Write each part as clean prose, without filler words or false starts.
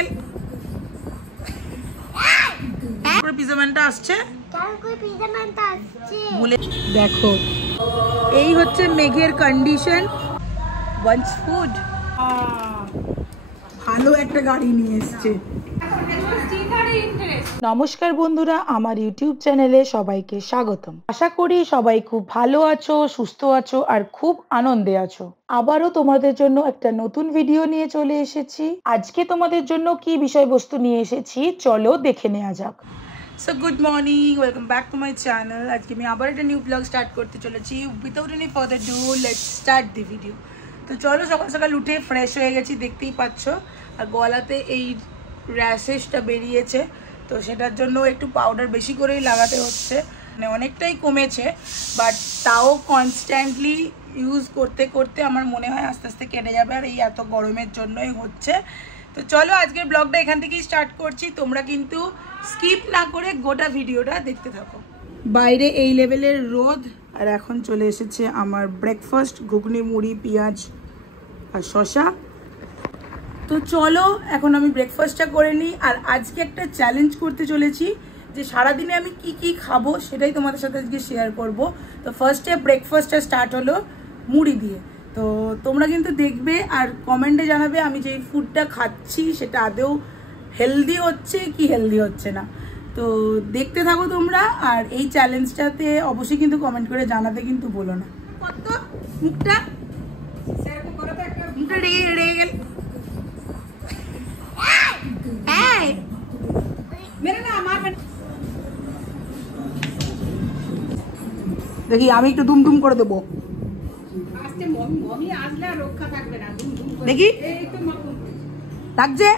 গেল পিজা ম্যানটা আসছে দেখো এই হচ্ছে মেঘের কন্ডিশন ওয়ান্স ফুড ভালো একটা গাড়ি নিয়ে এসছে নমস্কার বন্ধুরা আমার ইউটিউব চ্যানেলে সবাইকে স্বাগতম আশা করি সবাই খুব ভালো আছো সুস্থ আছো আর খুব আনন্দে আছো আবারও তোমাদের জন্য একটা নতুন ভিডিও নিয়ে চলে এসেছি আজকে তোমাদের জন্য কি বিষয়বস্তু নিয়ে এসেছি চলো দেখে নেওয়া যাক so good morning welcome back to my channel আজকে আমি আবার একটা নিউ ব্লগ স্টার্ট করতে চলেছি without any further do let's start the video তো চলো সকাল সকাল উঠে ফ্রেশ হয়ে গেছি দেখতেই পাচ্ছ আর গলাতে এই র্যাশেসটা বেরিয়েছে তো সেটার জন্য একটু পাউডার বেশি করেই লাগাতে হচ্ছে মানে অনেকটাই কমেছে বাট তাও কনস্ট্যান্টলি ইউজ করতে করতে আমার মনে হয় আস্তে আস্তে কেটে যাবে আর এই এত গরমের জন্যই হচ্ছে তো চলো আজকের ব্লগটা এখান থেকেই স্টার্ট করছি তোমরা কিন্তু স্কিপ না করে গোটা ভিডিওটা দেখতে থাকো বাইরে এই লেভেলের রোদ আর এখন চলে এসেছে আমার ব্রেকফাস্ট ঘুগনি মুড়ি পেঁয়াজ আর শসা তো চলো এখন আমি ব্রেকফাস্টটা করে নিই আর আজকে একটা চ্যালেঞ্জ করতে চলেছি যে সারাদিনে আমি কি কি খাবো সেটাই তোমাদের সাথে আজকে শেয়ার করব তো ফার্স্টে ব্রেকফাস্টটা স্টার্ট হলো মুড়ি দিয়ে তো তোমরা কিন্তু দেখবে আর কমেন্টে জানাবে আমি যেই ফুডটা খাচ্ছি সেটা আদৌ হেলদি হচ্ছে কি হেলদি হচ্ছে না তো দেখতে থাকো তোমরা আর এই চ্যালেঞ্জটাতে অবশ্যই কিন্তু কমেন্ট করে জানাতে কিন্তু বলো না কত মুখটা মুখটা রেগে গেল দেখি আমি একটু দুম করে দেবো দেখি লাগছে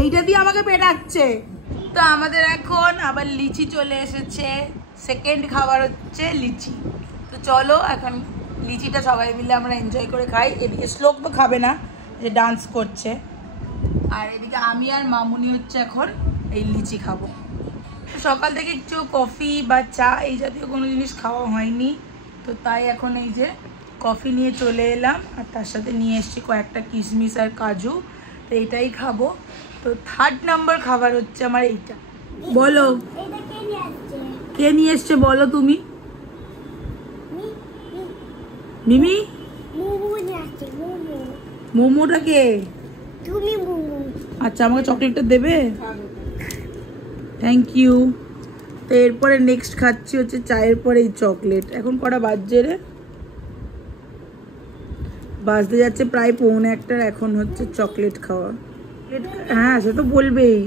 এইটা দিয়ে আমাকে পেটাচ্ছে তো আমাদের এখন আবার লিচি চলে এসেছে সেকেন্ড খাবার হচ্ছে লিচি তো চলো এখন লিচিটা সবাই মিলে আমরা এনজয় করে খাই এদিকে শ্লোক তো খাবে না যে ডান্স করছে আর এদিকে আমি আর মামুনি হচ্ছে এখন এই লিচি খাবো সকাল থেকে একটু কফি বা চা এই জাতীয় কোনো জিনিস খাওয়া হয়নি তো তাই এখন এই যে কফি নিয়ে চলে এলাম আর তার সাথে নিয়ে এসেছি কয়েকটা কিশমিশ আর কাজু তো এইটাই খাবো তো থার্ড নাম্বার খাবার হচ্ছে আমার এইটা বলো কে নিয়ে এসছে বলো তুমি মিমি মোমোটা কে আচ্ছা আমাকে চকলেটটা দেবে থ্যাংক ইউ তো এরপরে নেক্সট খাচ্ছি হচ্ছে চায়ের পরে এই চকলেট এখন কটা বাজছে রে বাজতে যাচ্ছে প্রায় 1:45 এখন হচ্ছে চকলেট খাওয়া হ্যাঁ সে তো বলবেই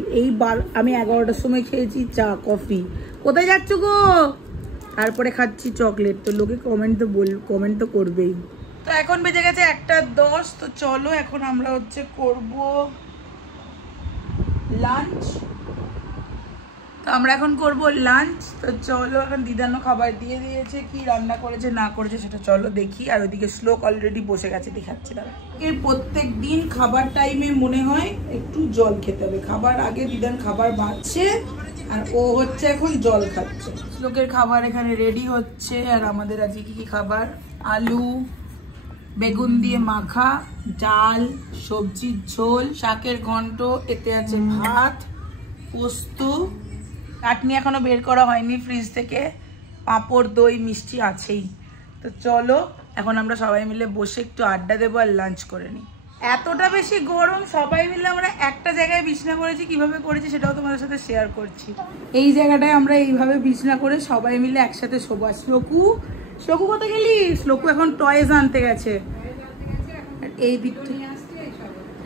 আমি 11টার সময় খেয়েছি চা কফি কোথায় যাচ্ছ গো তারপরে খাচ্ছি চকলেট তো লোকে কমেন্ট তো করবেই তো এখন বেজে গেছে 1:10 তো চলো এখন আমরা হচ্ছে করব লাঞ্চ তো আমরা এখন করব লাঞ্চ তো চলো এখন দিদানো খাবার দিয়ে দিয়েছে কি রান্না করেছে না করেছে সেটা চলো দেখি আর ওইদিকে শ্লোক অলরেডি বসে গেছে দেখাচ্ছি দাঁড়া এর প্রত্যেক দিন খাবার টাইমে মনে হয় একটু জল খেতে হবে খাবার আগে দিদান খাবার বাঁচছে আর ও হচ্ছে এখন জল খাচ্ছে শ্লোকের খাবার এখানে রেডি হচ্ছে আর আমাদের আজকে কি কি খাবার আলু বেগুন দিয়ে মাখা ডাল সবজির ঝোল শাকের ঘন্ট এতে আছে ভাত পোস্ত চাটনি এখনো বের করা হয়নি ফ্রিজ থেকে পাঁপড় দই মিষ্টি আছেই তো চলো এখন আমরা সবাই মিলে বসে একটু আড্ডা দেবো আর লাঞ্চ করে নিই এতটা বেশি গরম সবাই মিলে আমরা একটা জায়গায় বিছনা করেছি কিভাবে করেছি সেটাও তোমাদের সাথে শেয়ার করছি এই জায়গাটায় আমরা এইভাবে বিছনা করে সবাই মিলে একসাথে শোবো আর শ্লোকু কোথায় গেলি শ্লোকু এখন টয়েস আনতে গেছে এই দিকটা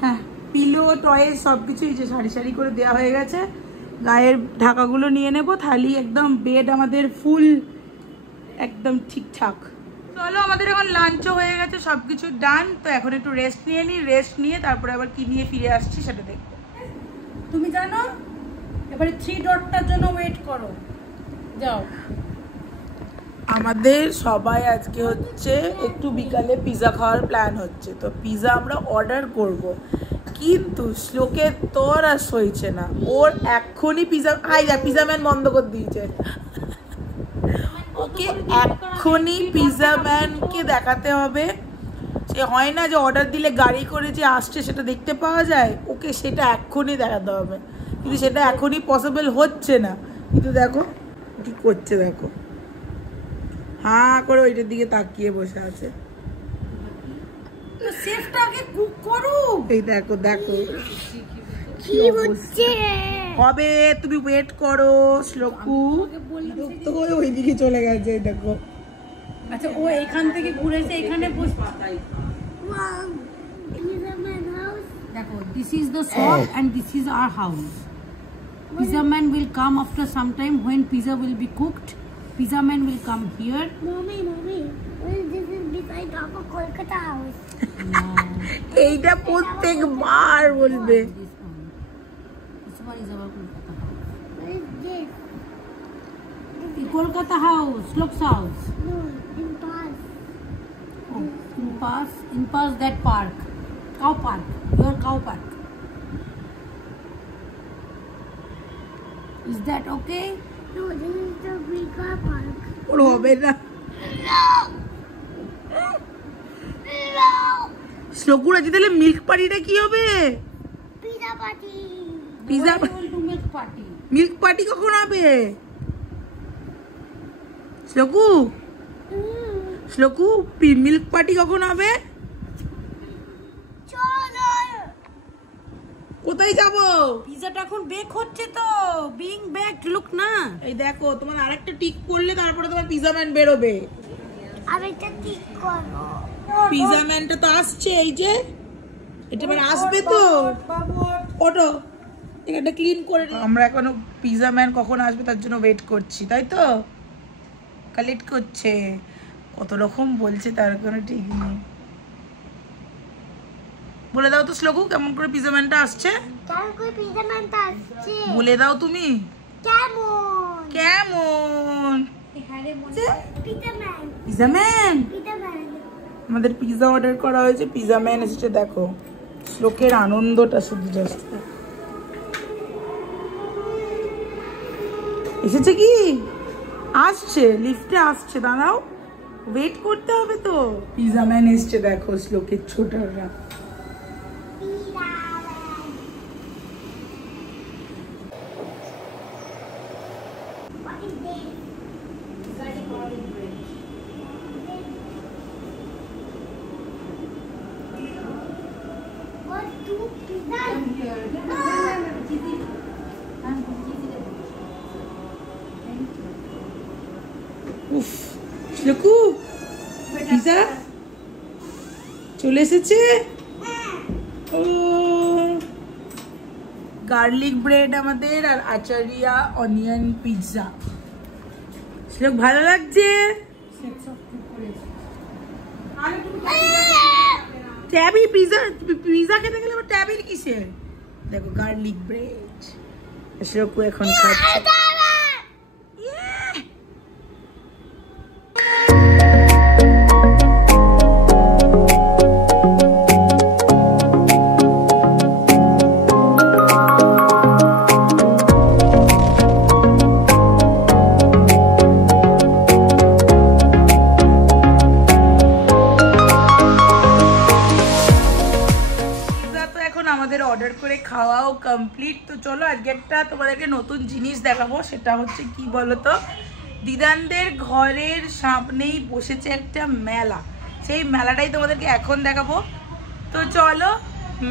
হ্যাঁ পিলো টয়েস সবকিছু এই যে সারি সারি করে দেওয়া হয়ে গেছে গায়ের ঢাকাগুলো নিয়ে নেবো তাহলে একদম বেড আমাদের ফুল একদম ঠিকঠাক চলো আমাদের এখন লাঞ্চও হয়ে গেছে সবকিছু ডান তো এখন একটু রেস্ট নিয়ে নিই রেস্ট নিয়ে তারপরে আবার কি নিয়ে ফিরে আসছি সেটা দেখবো তুমি জানো এবারে 3 ডটটার জন্য ওয়েট করো যাও আমাদের সবাই আজকে হচ্ছে একটু বিকালে পিৎজা খাওয়ার প্ল্যান হচ্ছে তো পিৎজা আমরা অর্ডার করব কিন্তু শ্লোকের তোর আর সইছে না ওর এক্ষুনি পিৎজা ম্যান বন্ধ করে দিয়েছে ওকে এক্ষুনি পিৎজা ম্যানকে দেখাতে হবে যে হয় না যে অর্ডার দিলে গাড়ি করে যে আসছে সেটা দেখতে পাওয়া যায়, ওকে সেটা এখনই দেখাতে হবে, কিন্তু সেটা এখনই পসিবল হচ্ছে না। কিন্তু দেখো কি করছে, দেখো হাঁ করে ওইটার দিকে তাকিয়ে বসে আছে। শেফটাকে কুক করো। এই দেখো দেখো কি হচ্ছে হবে, তুমি ওয়েট করো শ্লোকু। তো ওইদিকে চলে গেছে দেখো। আচ্ছা ও এখান থেকে ঘুরেছে এখানে বসে। দেখো this is the shop and this is our house. Pizza man will come after some time when pizza will be cooked. Pizza man will come here. Mommy, this is beside our Kolkata house. এইটা প্রত্যেকবার বলবে। This one is our Kolkata house. What is this? The Kolkata house, Shlok's house. No, in past. Oh, in pass that park, cow park, your cow park. Is that okay? No, this is the Brika Park. ওর হবে না। শ্লোকুর আজ তাহলে milk পার্টিটা কি হবে? Pizza party. Pizza We will do milk party. Milk party কখন হবে? শ্লোকু শ্লোকু milk party কখন হবে? চলো। কোথায় যাব? পিজাটা এখন বেক হচ্ছে তো, বিং বেকড, লুক না। এই দেখো তোমার আরেকটা টিক করলে তারপরে তোমার পিজা ম্যান বেরোবে। আরেকটা ঠিক করো। পিজা ম্যানটা তো আসছে, এই যে এটা মানে আসবে তো। ওটো এটা ক্লিন করে আমরা এখনো পিজা ম্যান কখন আসবে তার জন্য ওয়েট করছি, তাই তো? কালেক্ট করছে, কত রকম বলছে তার কোনো ঠিক নেই। বলে দাও তো শ্লোকু কেমন করে পিজা ম্যানটা আসছে? কেমন করে পিজা ম্যানটা আসছে? বলে দাও তুমি কেমন? কেমন pizza man. Pizza man pizza man. আমাদের পিজা অর্ডার করা হয়েছে, পিজা ম্যান এসেছে। দেখো শ্লোকের আনন্দটা শুধু জাস্ট। এসেছে কি? আসছে, লিফটে আসছে, দাঁড়াও ওয়েট করতে হবে তো। পিজা ম্যান এসছে দেখো শ্লোকের ছোটরা। What is this? What two pizzas? উফ শ্লোকু পিজা চলে এসেছে। ও গার্লিক ব্রেড আমাদের আর আচারিয়া অনিয়ন পিৎজা। শ্লোক ভালো লাগছে? ট্যাবি পিজা, পিজা খেতে গেলে আবার ট্যাবির কিসের? দেখো গার্লিক ব্রেড শ্লোক এখন খাচ্ছে। অর্ডার করে খাওয়াও কমপ্লিট। তো চলো আজকে একটা তোমাদেরকে নতুন জিনিস দেখাবো, সেটা হচ্ছে কি বলতো, দিদানদের ঘরের সামনেই বসেছে একটা মেলা, সেই মেলাটাই তোমাদেরকে এখন দেখাবো। তো চলো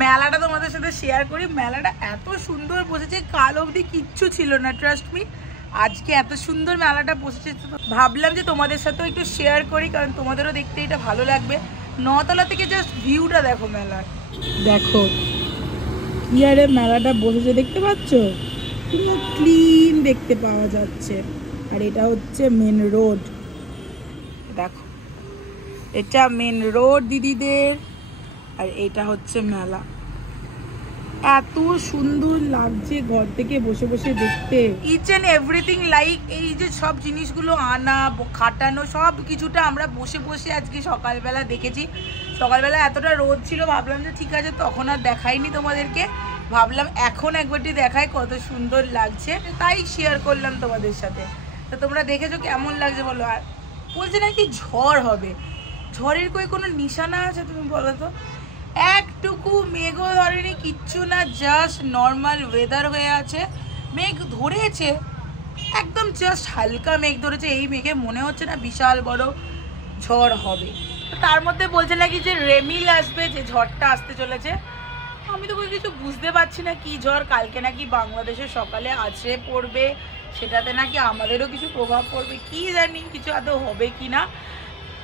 মেলাটা তোমাদের সাথে শেয়ার করি। মেলাটা এত সুন্দর বসেছে, কাল অবধি কিচ্ছু ছিল না, ট্রাস্ট মি। আজকে এত সুন্দর মেলাটা বসেছে, ভাবলাম যে তোমাদের সাথেও একটু শেয়ার করি, কারণ তোমাদেরও দেখতে এটা ভালো লাগবে। নতলা থেকে জাস্ট ভিউটা দেখো মেলার, দেখো কি আরে মেলাটা বসেছে দেখতে পাচ্ছ, পুরো ক্লিন দেখতে পাওয়া যাচ্ছে। আর এটা হচ্ছে মেন রোড, দেখো এটা মেন রোড দিদিদের, আর এটা হচ্ছে মেলা। এত সুন্দর লাগছে ঘর থেকে বসে বসে দেখতে, ইচ অ্যান্ড এভরিথিং লাইক এই যে সব জিনিসগুলো আনা খাটানো সব কিছুটা আমরা বসে বসে আজকে সকালবেলা দেখেছি। সকালবেলা এতটা রোদ ছিল, ভাবলাম যে ঠিক আছে তখন আর দেখাইনি তোমাদেরকে, ভাবলাম এখন একবারটি দেখাই কত সুন্দর লাগছে, তাই শেয়ার করলাম তোমাদের সাথে। তো তোমরা দেখেছো কেমন লাগছে বলো। আর বলছে নাকি ঝড় হবে, ঝড়ের কোনো নিশানা আছে তুমি বলো তো? একটুকু মেঘও ধরেনি, কিচ্ছু না, জাস্ট নর্মাল ওয়েদার হয়ে আছে। মেঘ ধরেছে একদম, জাস্ট হালকা মেঘ ধরেছে। এই মেঘে মনে হচ্ছে না বিশাল বড় ঝড় হবে। তার মধ্যে বলছে নাকি যে রেমিল আসবে, যে ঝড়টা আসতে চলেছে। আমি তো কিছু বুঝতে পারছি না কি ঝড়। কালকে নাকি বাংলাদেশে সকালে আছড়ে পড়বে, সেটাতে নাকি আমাদেরও কিছু প্রভাব পড়বে, কি জানি কিছু আদৌ হবে কি না।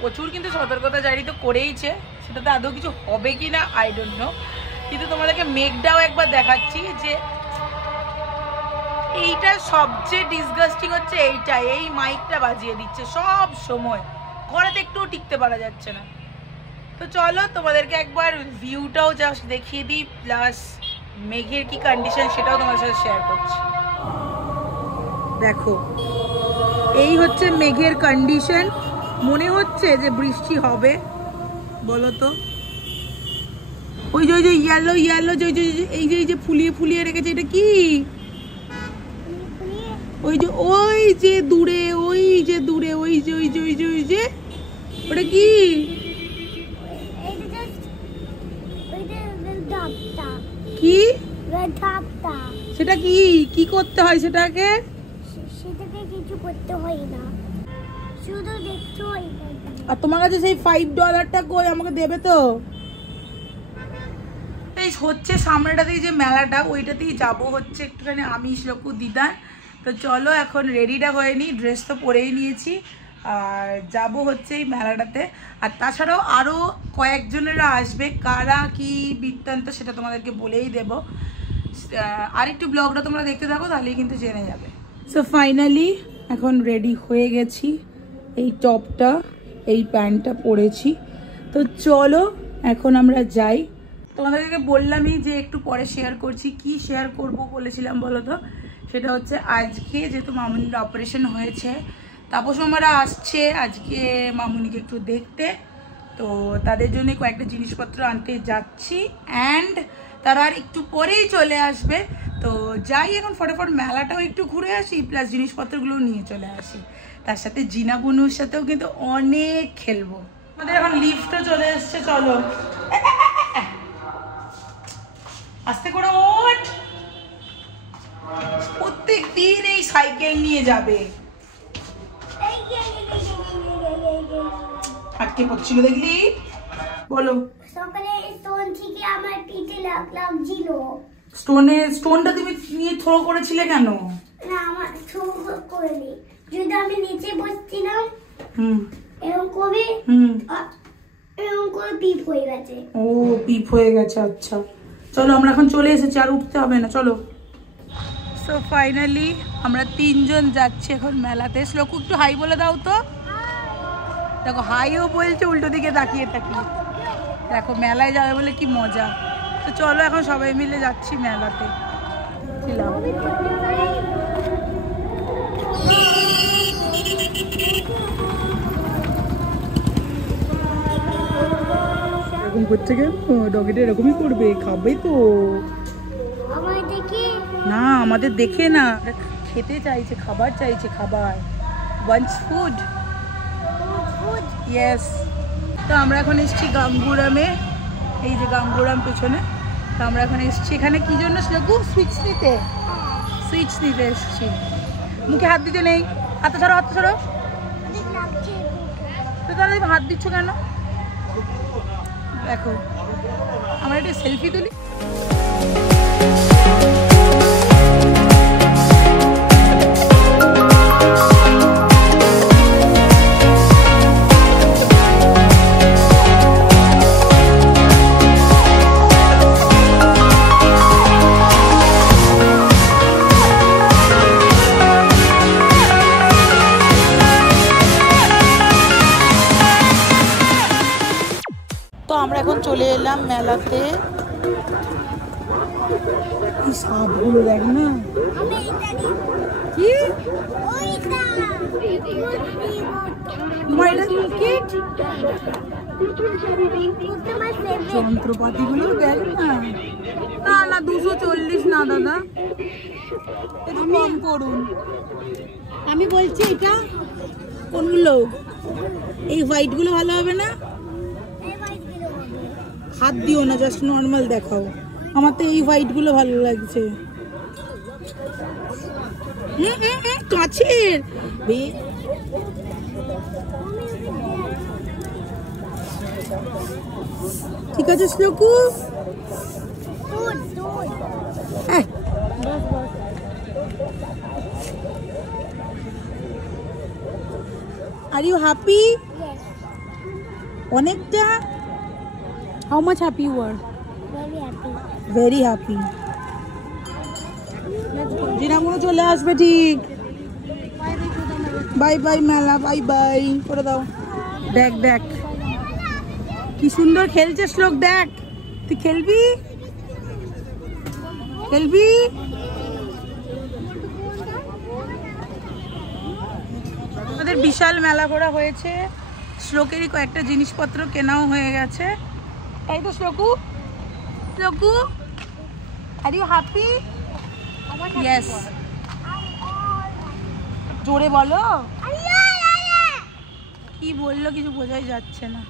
প্রচুর কিন্তু সতর্কতা জারি তো করেইছে, সেটাতে আদৌ কিছু হবে কি না আই ডোন্ট নো। কিন্তু তোমাদেরকে মেঘটাও একবার দেখাচ্ছি যে এইটা সবচেয়ে ডিসগাস্টিং হচ্ছে এইটা, এই মাইকটা বাজিয়ে দিচ্ছে সব সময়, ঘরেতে একটুও টিকতে পারা যাচ্ছে না। তো চলো তোমাদেরকে একবার ভিউটাও জাস্ট দেখিয়ে দিই, প্লাস মেঘের কি কন্ডিশন সেটাও তোমাদের সাথে শেয়ার করছি। দেখো এই হচ্ছে মেঘের কন্ডিশন, মনে হচ্ছে যে বৃষ্টি হবে। বলো তো ওই যে ইয়েলো ইয়েলো এই যে ফুলিয়ে ফুলিয়ে রেখেছে, এটা কি? ওই যে দূরে ওই যে ওটা কি? কি সেটা? কি করতে হয় সেটাকে? কিছু করতে হয় না, শুধু দেখতে হয়। আর তোমার কাছে সেই $5টা কই, আমাকে দেবে তো? এই হচ্ছে সামনেটাতেই যে মেলাটা, ওইটাতেই যাবো হচ্ছে একটুখানি আমি শ্লোকু দিদার। তো চলো এখন রেডিটা হয়ে নিই, ড্রেস তো পরেই নিয়েছি, আর যাব হচ্ছে এই মেলাটাতে। আর তাছাড়াও আরও কয়েকজনেরা আসবে, কারা কি বৃত্তান্ত সেটা তোমাদেরকে বলেই দেব। আর একটু ব্লগটা তোমরা দেখতে থাকো, তাহলেই কিন্তু জেনে যাবে। সো ফাইনালি এখন রেডি হয়ে গেছি, এই টপটা এই প্যান্টটা পরেছি। তো চলো এখন আমরা যাই। তোমাদেরকে বললামই যে একটু পরে শেয়ার করছি, কি শেয়ার করব বলেছিলাম বলো তো? সেটা হচ্ছে আজকে যেহেতু মামুনির অপারেশন হয়েছে, তাপস মামারা আসছে আজকে মামুনিকে একটু দেখতে, তো তাদের জন্য কয়েকটা জিনিসপত্র আনতে যাচ্ছি, অ্যান্ড তারা আর একটু পরেই চলে আসবে। তো যাই এখন ফটাফট মেলাটাও একটু ঘুরে আসি, প্লাস জিনিসপত্রগুলো নিয়ে চলে আসি। তার সাথে জিনা বুনুর সাথেও কিন্তু অনেক খেলবো। আমাদের এখন লিফটও চলে এসছে, চলো আস্তে করে ওঠ। প্রত্যেক দিন এই সাইকেল নিয়ে যাবে, আটকে পড়ছিল দেখলি? বলো। সকালে স্টোন থেকে আমার পিঠে লাগছিল। স্টোনটা তুমি নিয়ে থ্রো করেছিলে কেন? না, আমার থ্রো করিনি, যদি আমি নিচে বসছিলাম এরকম করে পিপ হয়ে গেছে। ও পিপ হয়ে গেছে, আচ্ছা। চলো আমরা এখন চলে এসেছি, আর উঠতে হবে না, চলো। সো ফাইনালি আমরা 3 জন যাচ্ছি এখন মেলাতে। শ্লোকু একটু হাই বলে দাও তো। দেখো হাইও বলছে, উল্টো দিকে তাকিয়ে তাকিয়ে। দেখো মেলায় যাবে বলে কি মজা। তো চলো এখন সবাই মিলে যাচ্ছি মেলাতে। এরকম করছে কেন? ডগিটা এরকমই করবে, খাবে তো। না আমাদের দেখে না, খেতে চাইছে, খাবার চাইছে, খাবার ওয়ান্টস ফুড। ইয়েস। তো আমরা এখন এসেছি গাঙ্গুরামে, এই যে গাঙ্গুরাম পেছনে। তো আমরা এখন এসেছি এখানে কি জন্য শ্লোকু? সুইটস নিতে এসেছি। মুখে হাত দিতে নেই, হাত ছাড়ো, হাত ছাড়ো। তো তাহলে হাত দিচ্ছ কেন? দেখো আমরা একটা সেলফি তুলি। তো আমরা এখন চলে এলাম মেলাতে। এই সাপগুলো দেখ না, কি যন্ত্রপাতিগুলো দেখ না। না না 240 না দাদা, একটু কম করুন। আমি বলছি এটা কোনগুলো? এই হোয়াইট গুলো ভালো হবে না? হাত দিও না, জাস্ট নর্মাল দেখাও। আমার তো এই হোয়াইটগুলো ভালো লাগছে। কাছের ঠিক আছে শ্লোকু। Are you happy? অনেকটা। How much happy you are? Very happy. জিনামুনু চলে আসবে ঠিক। বাই বাই মেলা, বাই বাই করে দাও। দেখ দেখ কি সুন্দর খেলছে শ্লোক, দেখ। তুই খেলবি? খেলবি? আমাদের বিশাল মেলা ঘোরা হয়েছে, শ্লোকেরই কয়েকটা জিনিসপত্র কেনাও হয়ে গেছে, তাই তো শ্লোকু? শ্লোকু, আর ইউ হ্যাপি? ইয়েস। জোরে বলো। কি বললো কিছু বোঝাই যাচ্ছে না।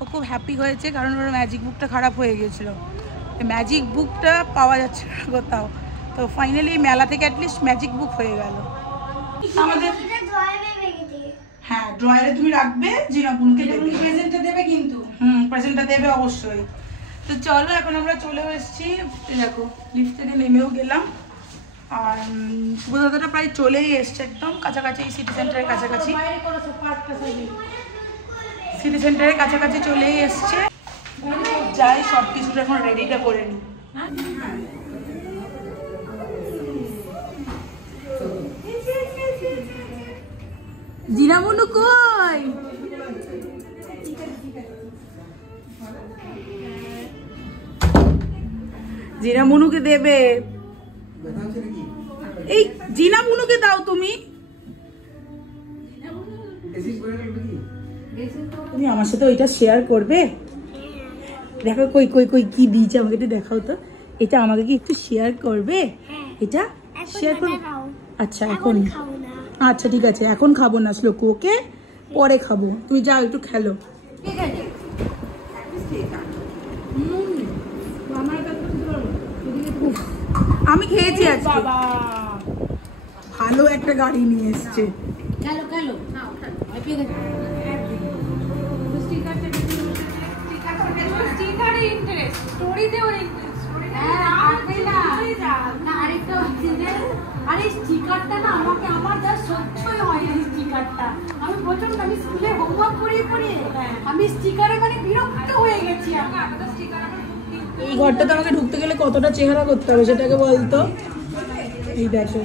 ও খুব হ্যাপি হয়েছে কারণ ওর ম্যাজিক বুকটা খারাপ হয়ে গেছিল, ম্যাজিক বুকটা পাওয়া যাচ্ছে না কোথাও, তো ফাইনালি মেলা থেকে অ্যাটলিস্ট ম্যাজিক বুক হয়ে গেল আমাদের। হ্যাঁ ড্রয়ারে তুমি রাখবে, জিনাপুনকে প্রেজেন্টটা দেবে কিন্তু। প্রেজেন্টটা দেবে অবশ্যই। তো চলো এখন আমরা চলে এসেছি, দেখো লিফট থেকে নেমেও গেলাম, আর শুভদাদাটা প্রায় চলেই এসছে, একদম কাছাকাছি, সিটি সেন্টারের কাছাকাছি, সিটি সেন্টারের কাছাকাছি চলেই এসছে। যাই সব কিছুটা এখন রেডিটা করে নিই। জিনামুনু কই? জিনামুনুকে দেবে, এই জিনামুনুকে দাও তুমি। তুমি আমার সাথে ওইটা শেয়ার করবে? দেখো কই কই কই কি দিয়েছে আমাকে একটু দেখাও তো। এটা আমাকে কি একটু শেয়ার করবে? এটা শেয়ার করবে? আচ্ছা এখন, আচ্ছা ঠিক আছে, এখন খাবো না শ্লোকু, ওকে পরে খাবো, তুমি যাও একটু খেলো। আমি খেয়েছি আজকে, ভালো একটা গাড়ি নিয়ে এসছে। আরে স্টিকারটা না আমাকে, আমার যা সহ্যই হয় না স্টিকারটা। আমি প্রচন্ড, আমি স্কুলে হোমওয়ার্ক করিয়ে করিয়ে আমি স্টিকারে মানে বিরক্ত হয়ে গেছি। এই ঘরটাতে আমাকে ঢুকতে গেলে কতটা চেহারা করতে হবে সেটাকে বলতো। এই দেখো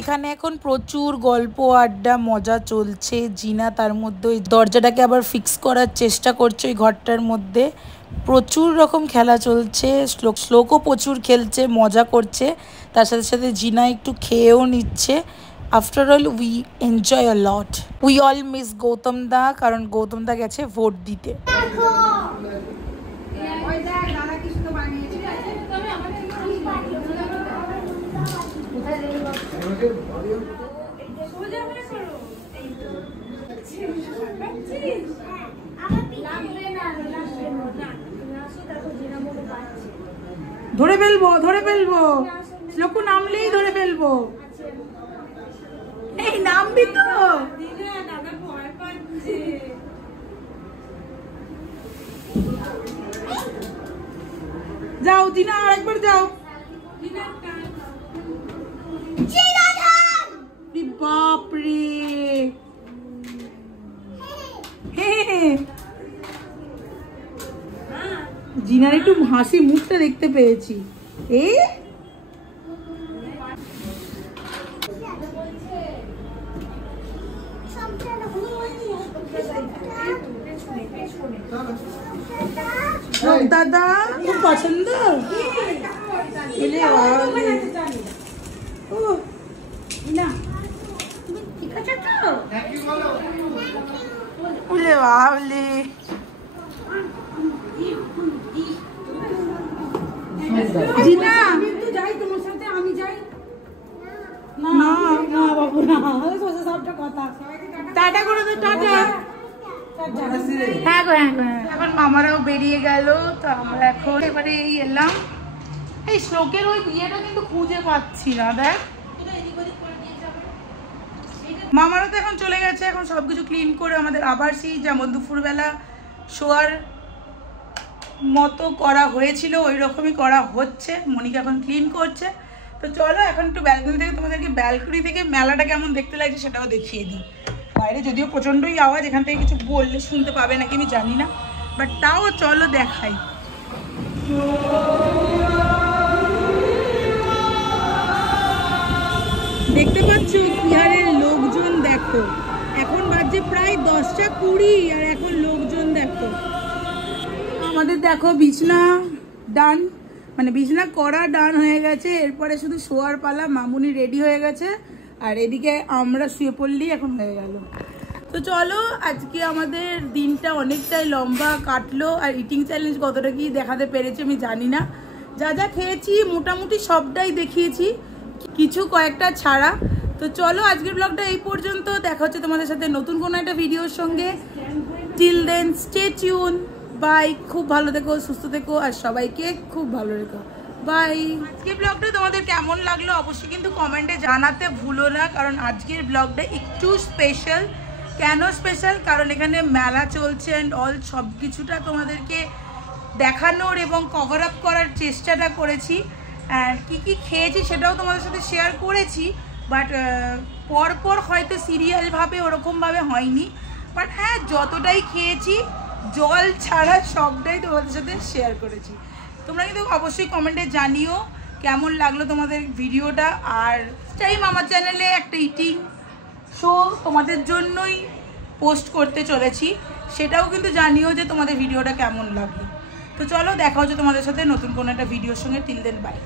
এখানে এখন প্রচুর গল্প আড্ডা মজা চলছে। জিনা তার মধ্যে ওই দরজাটাকে আবার ফিক্স করার চেষ্টা করছে ওই ঘরটার মধ্যে। প্রচুর রকম খেলা চলছে, শ্লোকও প্রচুর খেলছে, মজা করছে, তার সাথে সাথে জিনা একটু খেয়েও নিচ্ছে। After all we enjoy a lot. We all miss Gautam da, কারণ গৌতম দা গেছে ভোট দিতে। ধরে ফেলবো, ধরে ফেলবো, শ্লোকু নামলেই ধরে ফেলবো। এই নামবি তো। যাও জিনা, আরেকবার যাও। বাপরে, জিনার একটু হাসি মুখটা দেখতে পেয়েছি। দাদা খুব পছন্দ। জিনা আমি তো যাই তোমার সাথে, আমি যাই না। না বাবু না, সবটা কথা। টাটা করে দে, টাটা। হ্যাঁ গো হ্যাঁ গো হ্যাঁ। এখন মামারাও বেরিয়ে গেল, তো আমরা এখন এবারে এই এলাম। এই শ্লোকের ওই বিয়েটা কিন্তু খুঁজে পাচ্ছি না, দেখ। মামারা তো এখন চলে গেছে, এখন সবকিছু ক্লিন করে আমাদের আবার সেই যেমন দুপুরবেলা শোয়ার মতো করা হয়েছিল ওই রকমই করা হচ্ছে। মনিকা এখন ক্লিন করছে। তো চলো এখন একটু ব্যালকনি থেকে তোমাদেরকে ব্যালকনি থেকে মেলাটা কেমন দেখতে লাগছে সেটাও দেখিয়ে দিই। বাইরে যদিও প্রচণ্ডই আওয়াজ, এখান থেকে কিছু বললে শুনতে পাবে নাকি আমি জানি না, বাট তাও চলো দেখাই। দেখতে পাচ্ছ বিহারের লোকজন দেখো, এখন বাজে প্রায় 10টা 20 আর এখন লোকজন দেখো। আমাদের দেখো বিছনা ডান, মানে বিছনা করা ডান হয়ে গেছে, এরপরে শুধু শোয়ার পালা। মামুনি রেডি হয়ে গেছে আর এদিকে আমরা শুয়ে পড়লেই এখন হয়ে গেল। তো চলো আজকে আমাদের দিনটা অনেকটাই লম্বা কাটলো, আর ইটিং চ্যালেঞ্জ কতটা কি দেখাতে পেরেছি আমি জানি না। যা যা খেয়েছি মোটামুটি সবটাই দেখিয়েছি, কিছু কয়েকটা ছাড়া। তো চলো আজকের ব্লগটা এই পর্যন্ত, দেখা হচ্ছে তোমাদের সাথে নতুন কোনো একটা ভিডিওর সঙ্গে। Till then stay tune, bye. খুব ভালো থেকো, সুস্থ থেকো, আর সবাইকে খুব ভালো রেখো, বাই। আজকের ব্লগটা তোমাদের কেমন লাগলো অবশ্যই কিন্তু কমেন্টে জানাতে ভুলো না, কারণ আজকের ব্লগটা একটু স্পেশাল। কেন স্পেশাল? কারণ এখানে মেলা চলছে অ্যান্ড অল সব কিছুটা তোমাদেরকে দেখানোর এবং কভার আপ করার চেষ্টাটা করেছি। কি কি খেয়েছি সেটাও তোমাদের সাথে শেয়ার করেছি, বাট পরপর হয়তো সিরিয়ালভাবে ওরকমভাবে হয়নি। বাট হ্যাঁ, যতটাই খেয়েছি জল ছাড়া সবটাই তোমাদের সাথে শেয়ার করেছি। তোমরা কিন্তু অবশ্যই কমেন্টে জানিও কেমন লাগলো তোমাদের ভিডিওটা। আর টাইম আমার চ্যানেলে একটা ইটিং শো তোমাদের জন্যই পোস্ট করতে চলেছি, সেটাও কিন্তু জানিও যে তোমাদের ভিডিওটা কেমন লাগলো। তো চলো দেখা হচ্ছে তোমাদের সাথে নতুন কোনো একটা ভিডিওর সঙ্গে। Till then by.